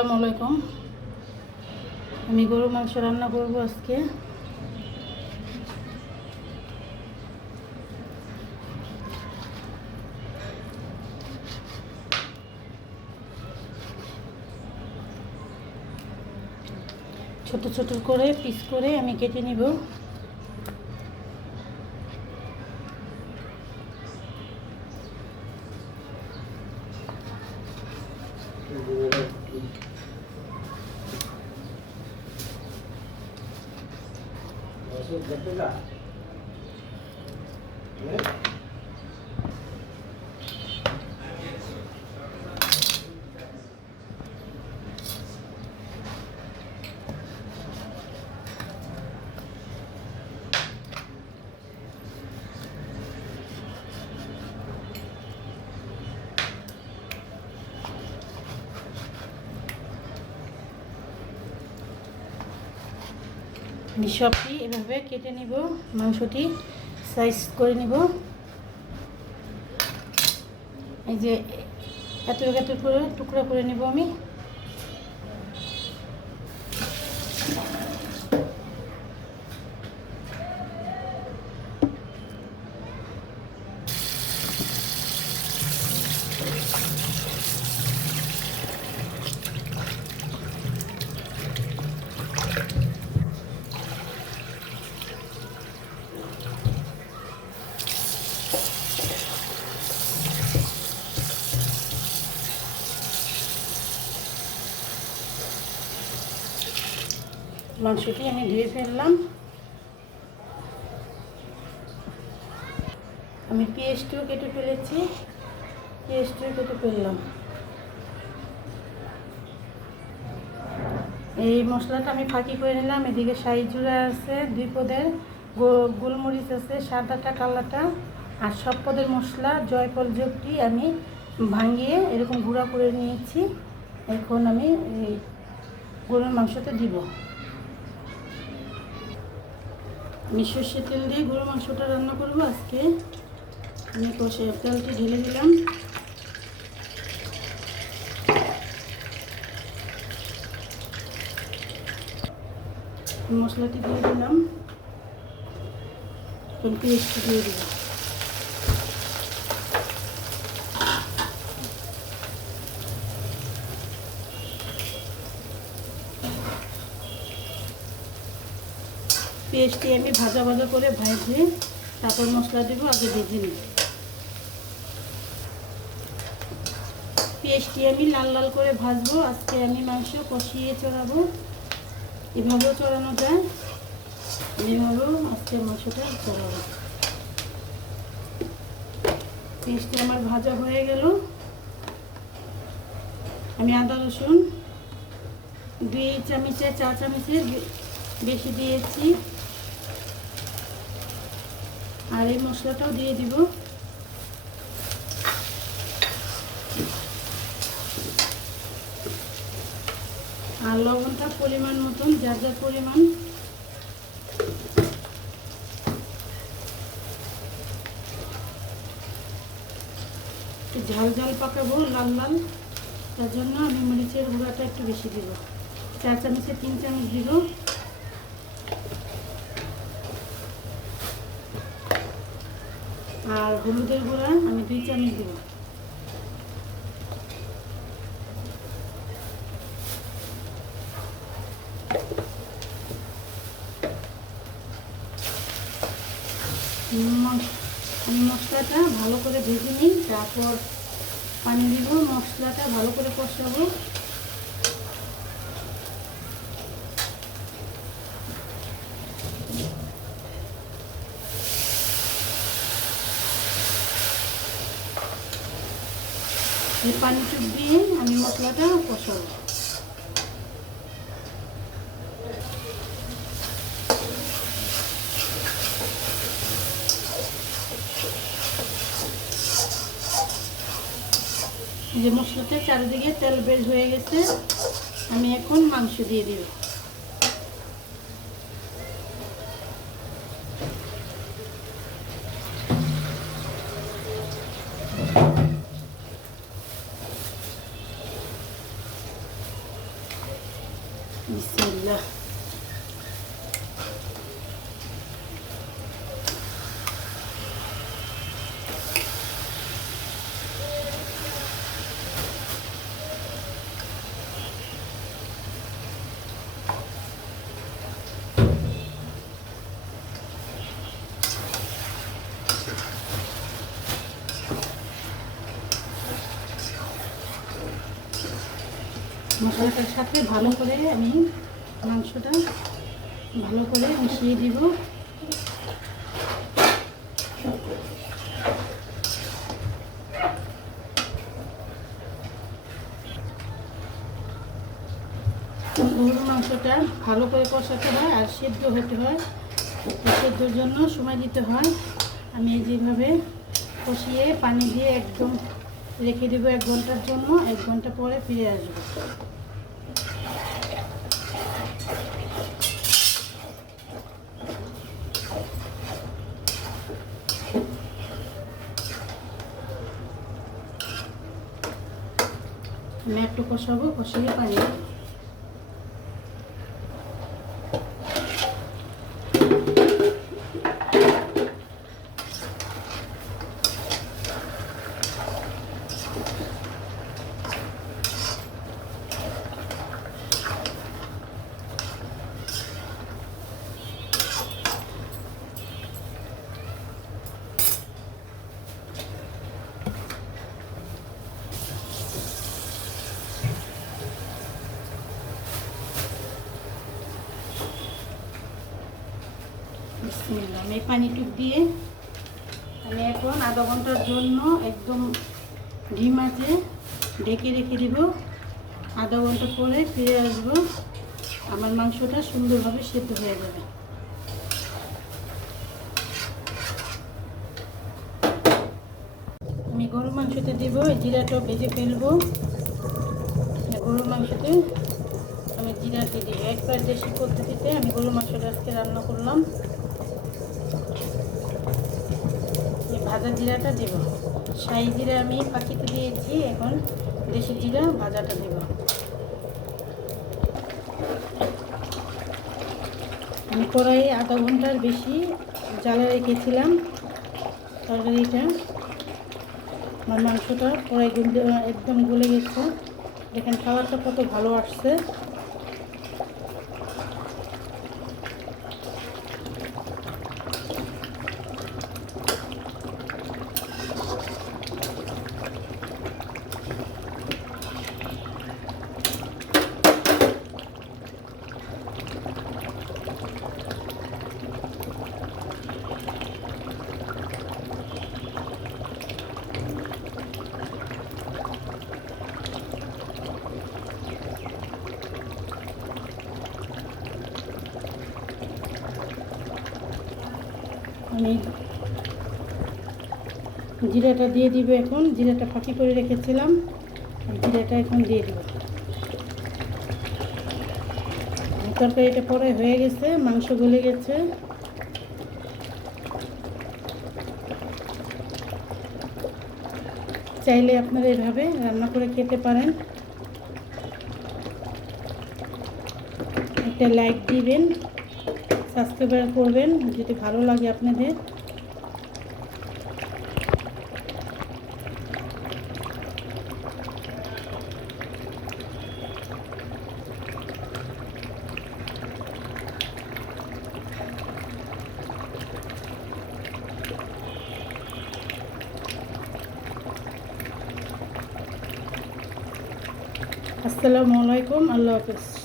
আসসালামু আলাইকুম। আমি গরু মাংস রান্না করব আজকে। ছোট ছোট করে পিস করে আমি কেটে নিব। আমি সবটি এভাবে কেটে নিব, মাংসটি সাইজ করে নিব। এই যে এত এত করে টুকরা করে নিব আমি। মাংসটি আমি ধুয়ে ফেললাম। আমি পেঁয়াজটিও কেটে ফেলেছি, পেঁয়াজটিও কেটে ফেললাম। এই মশলাটা আমি ফাঁকি করে নিলাম। এদিকে শাহি জিরা আছে 2 পদের, গোলমরিচ আছে 7-8টা কালাটা, আর সব পদের মশলা জয়ফল যোগটি আমি ভাঙিয়ে এরকম গুঁড়া করে নিয়েছি। এখন আমি এই গরুর মাংসতে দিব। আমি সর্ষের তেল দিয়ে গরুর মাংসটা রান্না করব আজকে। আমি কষে তেলটি ঢেলে দিলাম। মশলাটি দিয়ে দিলাম, পেস্টটি দিয়ে দিলাম। পেস্টটি আমি ভাজা ভাজা করে ভেজে তারপর মশলা দেবো, আগে ভেজে নিই। পেস্টটি আমি লাল লাল করে ভাজবো। আজকে আমি মাংস কষিয়ে চড়াবো, এভাবেও চড়ানো যায়, এভাবেও আজকে মাংসটা চড়াবো। পেস্টটি আমার ভাজা হয়ে গেল। আমি আদা রসুন 2 চামচে 4 চামচের বেশি দিয়েছি, আর এই মশলাটাও দিয়ে দিব। আর লবণটা পরিমাণ মতন, যার যার পরিমাণ। একটু ঝাল ঝাল পাকাবো, লাল লাল, তার জন্য আমি মরিচের গুঁড়াটা একটু বেশি দিব। 4 চামচে 3 চামচ দিব। আর হলুদের গুঁড়া আমি 2 চামচ দিব। আমি মশলাটা ভালো করে ভেজে নিই, তারপর পানি দিব। মশলাটা ভালো করে কষাবো। এই পানি চুপ দিয়ে আমি মশলাটা কষাবো। যে মশলাটা চারিদিকে তেল বের হয়ে গেছে, আমি এখন মাংস দিয়ে দিব। মশলাটার সাথে ভালো করে আমি মাংসটা ভালো করে মিশিয়ে দিব। গরুর মাংসটা ভালো করে কষাতে হয় আর সেদ্ধ হতে হয়, সেদ্ধর জন্য সময় দিতে হয়। আমি যেভাবে কষিয়ে পানি দিয়ে একদম রেখে দেবো 1 ঘন্টার জন্য। 1 ঘন্টা পরে ফিরে আসবো। আমি একটু কষাবো, কষিয়ে পানি দেবো। আমি পানিটুক দিয়ে আমি এখন আধা ঘন্টার জন্য একদম ডিম আছে ঢেকে রেখে দিব। আধা ঘন্টা পরে ফিরে আসবো, আমার মাংসটা সুন্দরভাবে সেদ্ধ হয়ে যাবে। আমি গরুর মাংসতে দিব, জিরাটা ভেজে ফেলবো। গরুর মাংসতে আমি জিরা দিয়ে দিই। একবার দেশি পদ্ধতিতে আমি গরুর মাংসটা আজকে রান্না করলাম। ভাজা জিরাটা দেব, শাহি জিরা আমি পাখিতে দিয়েছি, এখন দেশি জিরা ভাজাটা দেব। আমি কড়াইয়ে আধা ঘন্টার বেশি জ্বালা রেখেছিলাম তরকারিটা। আমার মাংসটা কড়াই একদম গলে গেছে। দেখেন কালারটা কত ভালো আসছে। আমি জিরাটা দিয়ে দিব এখন। জিরাটা ফাঁকি করে রেখেছিলাম, জিরাটা এখন দিয়ে দিব। তরকারিটা পরে হয়ে গেছে, মাংস গলে গেছে। চাইলে আপনারা এভাবে রান্না করে খেতে পারেন। একটা লাইক দিবেন, সাবস্ক্রাইব করবেন যদি ভালো লাগে আপনাদের। আসসালামু আলাইকুম, আল্লাহ হাফেজ।